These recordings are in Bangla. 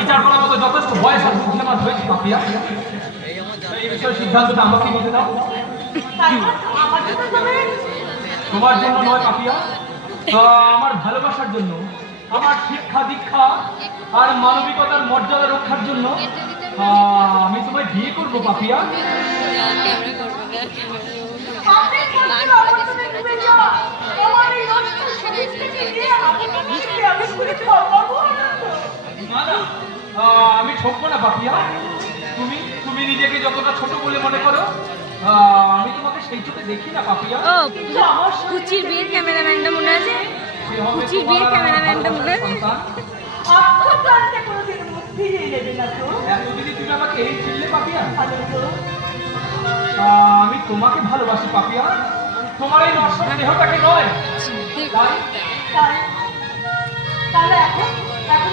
বিচার করার মতো যথেষ্ট বয়স আর বুদ্ধি আমার হয়েছে পাপিয়া। এই বিষয়ে সিদ্ধান্তটা আমাকে নিতে দাও। তোমার জন্য নয় পাপিয়া, আমার ভালোবাসার জন্য, আমার শিক্ষা দীক্ষা আর মানবিকতার মর্যাদা রক্ষার জন্য আমি তোমায় বিয়ে করবো পাপিয়া। আমি ঠকবো না পাপিয়া। তুমি তুমি নিজেকে যতটা ছোট বলে মনে করো, আমি তোমাকে সেই চোখে দেখি না পাপিয়া। কুচির বিয়ের ক্যামেরাম্যানটা মনে আছে? কুচির বিয়ের ক্যামেরাম্যানটা মনে আছে? এতদিনই তুমি আমাকে এই চিনলে পাপিয়া? আমি তোমাকে ভালোবাসি পাপিয়া, তোমার এই নশ্বর দেহটাকে নয়। তাহলে এখন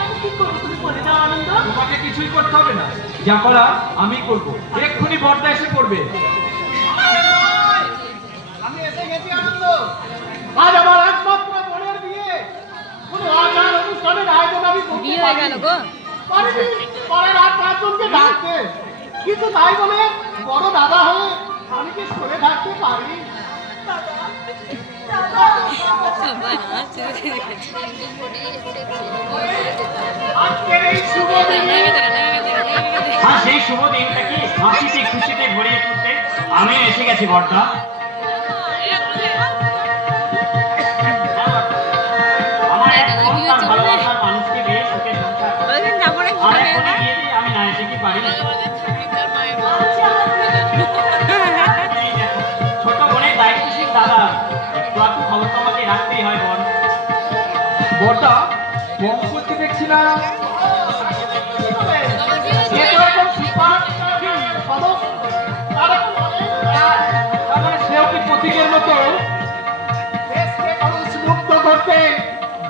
আমি কি করবো তুমি বলে দাও আনন্দ। তোমাকে কিছুই করতে হবে না, যা করার আমি করবো। এক্ষুনি বর্দা এসে পড়বে। আমি এসে গেছি আনন্দ। আজ আমার একমাত্র বোনের বিয়ে, কোনো আচার অনুষ্ঠানের আয়োজন আমি করতে বিয়ে হয়ে গেল গো। পরের আর পাঁচজনকে ডাকতে, কিন্তু তাই বলে বড় দাদা হয়ে আমি কি সরে থাকতে পারি? আজকের এই শুভ দিনে আর সেই শুভ দিনটাকে হাসিতে খুশিতে ভরিয়ে তুলতে আমি এসে গেছি বর্দা। আমার এক মন তার ভালোবাসার মানুষকে বিয়ে সুখে সংসার আর এখনো বিয়েতে আমি না এসে কি পারি? ছোট বোনের দায়িত্বশীল দাদা, একটু একটু খবর তো আমাকে রাখতেই হয় বল। বর্দা বন্ধ করতে দেখছি না। সেও কি প্রতীকের মতো দেশকে মুক্ত করতে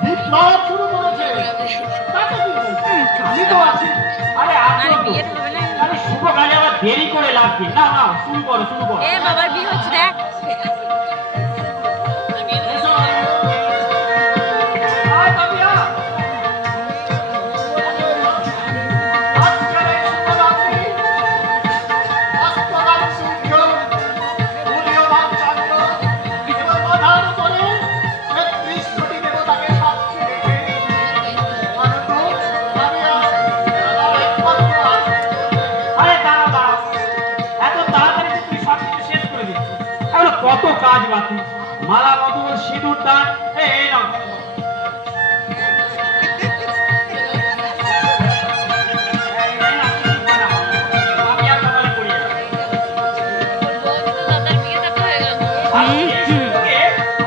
বিপ্লব শুরু করেছে। আমি তো আছি। আরে আছো তো। আরে শুভ কাজে আবার দেরি করে লাগবে না। না শুরু করো শুরু করো। এ বাবার বিয়ে হচ্ছে দেখ। কত কাজ বাকি, মালা মধুর সিঁদুর দান এই নাও।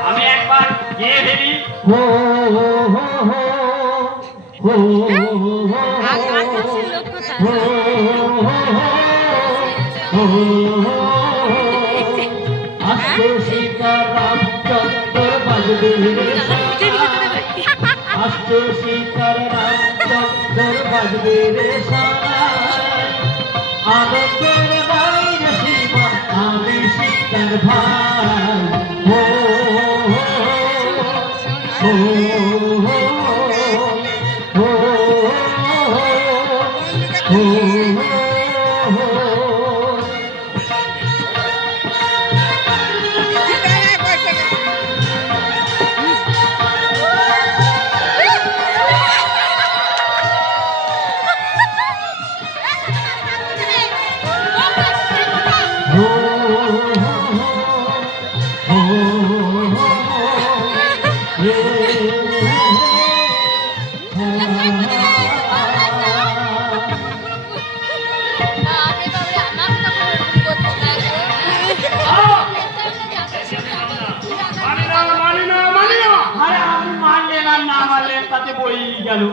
আমি একবার গিয়ে ফেলি। আকাশের লোক আস্তে সীতারাম চন্দ্র বাজবে রে, আস্তে সীতারাম চন্দ্র বাজবে রে সারাই, আনন্দের নাই রে সীমা, আমি সীতার ভাই। ও গেল।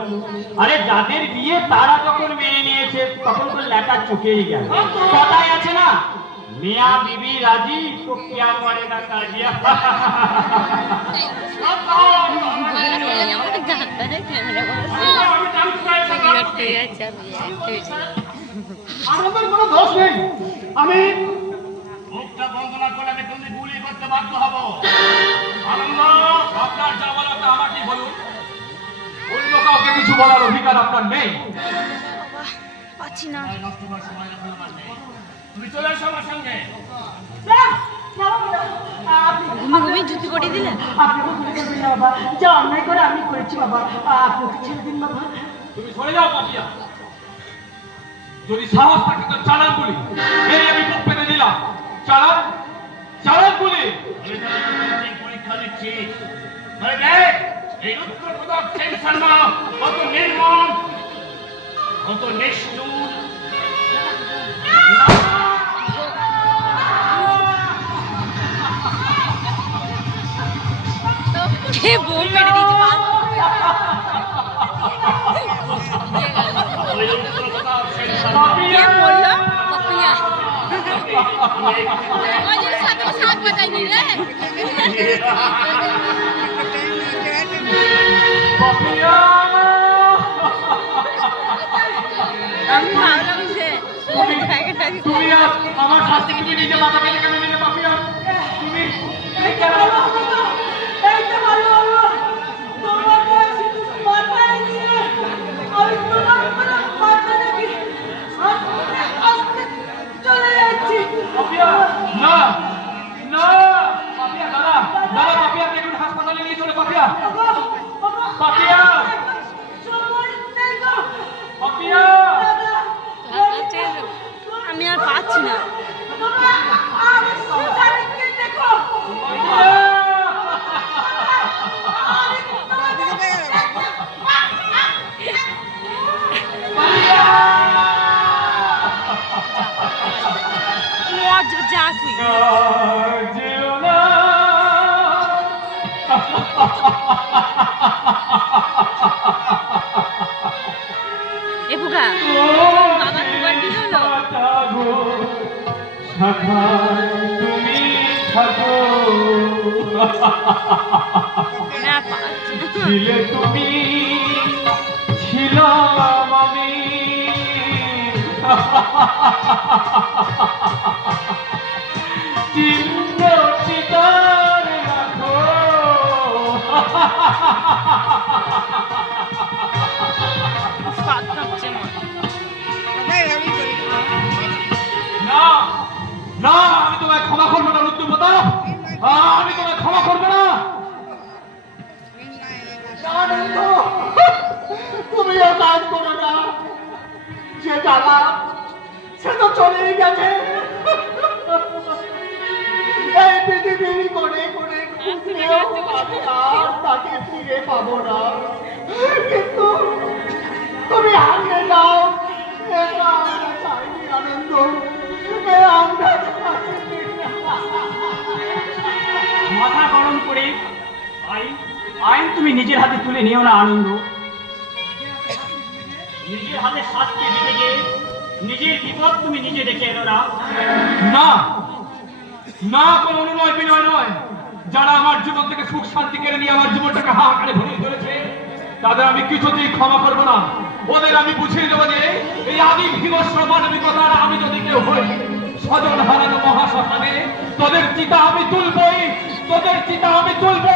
আরে যাদের বিয়ে তারা যখন মেনে নিয়েছে তখন তো লেখা চুকেই গেল। কথাই আছে না, মিয়া বিবি রাজি তো কিয়া করে না কাজিয়া। আনন্দের কোনো দোষ নেই, আমি মুখটা বন্ধ না করলে আমি তুমি গুলি করতে বাধ্য হব। আনন্দ, আপনার যা বলার তা আমাকেই বলুন, অন্য কাউকে কিছু বলার অধিকার আপনার নেই। পাচ্ছি না। তুমি চলে এসো আমার সঙ্গে। না, না বাবা, না। আপনি ঘুমে ঘুমিয়ে জুতি পটিয়ে দিলেন। আপনি ভুল করবেন না বাবা, যা অন্যায় করে আমি করেছি বাবা, আপনি ওকে ছেড়ে দিন বাবা। তুমি সরে যাও পাপিয়া। যদি সাহস থাকে তো চালান গুলি। এই আমি মুখ পেতে দিলাম। চালান, চালান গুলি। পরীক্ষা দিচ্ছি। মানে দেখ, এই উত্তরপ্রদেশ সেন শর্মা কত নির্মম, কত নিষ্ঠুর। কে বোম মেরে দিয়েছে বাস। ওই উত্তরপ্রদেশ সেন শর্মা কে বললো? পপিয়া। ওই জন্য সাথে শাক বাজাইনি রে। পাপিয়া। আমি ভাবলাম যে ওই জায়গাটা তুমি আজ আমার শাস্তি তুমি নিজে মাথা পেতে কেন নিলে পাপিয়া? তুমি এই তো ভালো বাবা, এই তো ভালো বাবা। তোমাকে শুধু মাথায় নিয়ে আমি তোমার উপরে মাথা রেখে আস্তে আস্তে চলে যাচ্ছি। পাপিয়া, না, না, পাপিয়া, দাদা, দাদা, পাপিয়াকে এখন হাসপাতালে নিয়ে চলে পাপিয়া। বাবা, বাবা, পাপিয়া, সময় নেই তো। পাপিয়া। দাদা, আমি আর পাচ্ছি না। বাবা, আমি সুজানিকে দেখো। আমি তোমাকে মজা যা তুই। যেও না। এ বুকা বাবা দুবার কি হলো? তুমি থাকো, আমি আর পাচ্ছি না। ছিলে তুমি, ছিলাম আমি। চিহ্ন চিতার রাখো। স্বাদ কাঁপছে আমার। না, না, আমি তোমায় ক্ষমা করবো না রুদ্রপতা। আমি তোমায় ক্ষমা করবো না। আনন্দ, তুমিও কাজ করো না। যে জ্বালা সে তো চলেই গেছে। এই পৃথিবীর কোণে কোণে খুঁজলেও আমি আর তাকে ফিরে পাবো না। কিন্তু তুমি হারিয়ে যাও, এটা আমরা চাইনি আনন্দ, এ আমরা চাইনি। মাথা গরম করে আইন আইন তুমি নিজের হাতে তুলে নিও না আনন্দ। নিজের হাতে শাস্তি দিতে গিয়ে নিজের বিপদ তুমি নিজে ডেকে এলো না। না, না, কোনো অনুনয় বিনয় নয়। যারা আমার জীবন থেকে সুখ শান্তি কেড়ে নিয়ে আমার জীবনটাকে হাহাকারে ভরিয়ে ফেলেছে, তাদের আমি কিছুতেই ক্ষমা করবো না। ওদের আমি বুঝিয়ে দেবো যে এই আদি হিংস্র মানবিকতার আমি যদি কেউ হই, স্বজন হারানো মহাশ্মশানে তোদের চিতা আমি তুলবই, তোদের চিতা আমি তুলব।